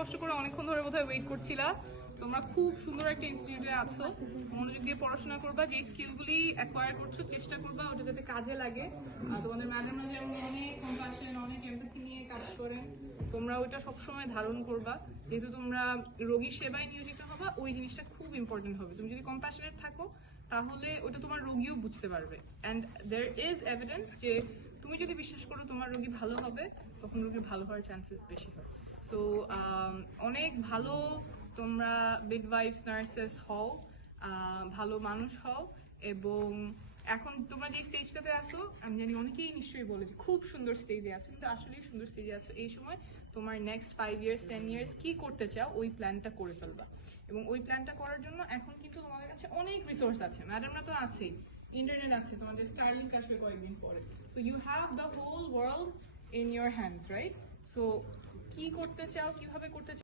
কষ্ট করে অনেকক্ষণ ধরে বোধহয় ওয়েট করছিলা। তোমরা খুব সুন্দর একটা ইনস্টিটিউটে আছো, মনোযোগ দিয়ে পড়াশোনা করবা, যে স্কিলগুলি অ্যাকোয়ার করছো চেষ্টা করবা ওটা যাতে কাজে লাগে। তোমাদের ম্যাডামরা যেমন অনেক কম্প্যাশন অনেক এমপ্যাথি নিয়ে কাজ করেন, তোমরা ওইটা সবসময় ধারণ করবা। যেহেতু তোমরা রোগী সেবায় নিয়োজিত হবা, ওই জিনিসটা খুব ইম্পর্টেন্ট হবে। তুমি যদি কম্প্যাশনেট থাকো তাহলে ওটা তোমার রোগীও বুঝতে পারবে। অ্যান্ড দেয়ার ইজ এভিডেন্স যে তুমি যদি বিশ্বাস করো তোমার রোগী ভালো হবে, তখন রোগীর ভালো হওয়ার চান্সেস বেশি হয়। সো অনেক ভালো তোমরা মিডওয়াইফস নার্সেস হও, ভালো মানুষ হও। এবং এখন তোমরা যে স্টেজটাতে আছো, আমি জানি অনেকেই নিশ্চয়ই বলেছে খুব সুন্দর স্টেজে আছো, কিন্তু আসলেই সুন্দর স্টেজে আছো। এই সময় তোমার নেক্সট 5 ইয়ার্স 10 ইয়ার্স কী করতে চাও ওই প্ল্যানটা করে ফেলবা। এবং ওই প্ল্যানটা করার জন্য এখন কিন্তু তোমাদের কাছে অনেক রিসোর্স আছে, ম্যাডামরা তো আছেই, ইন্টারনেট আছে, তোমাদের স্টারলিংক আসবে কয়েকদিন পরে। So you have the whole world in your hands, right? So কি করতে চাও, কিভাবে করতে চাও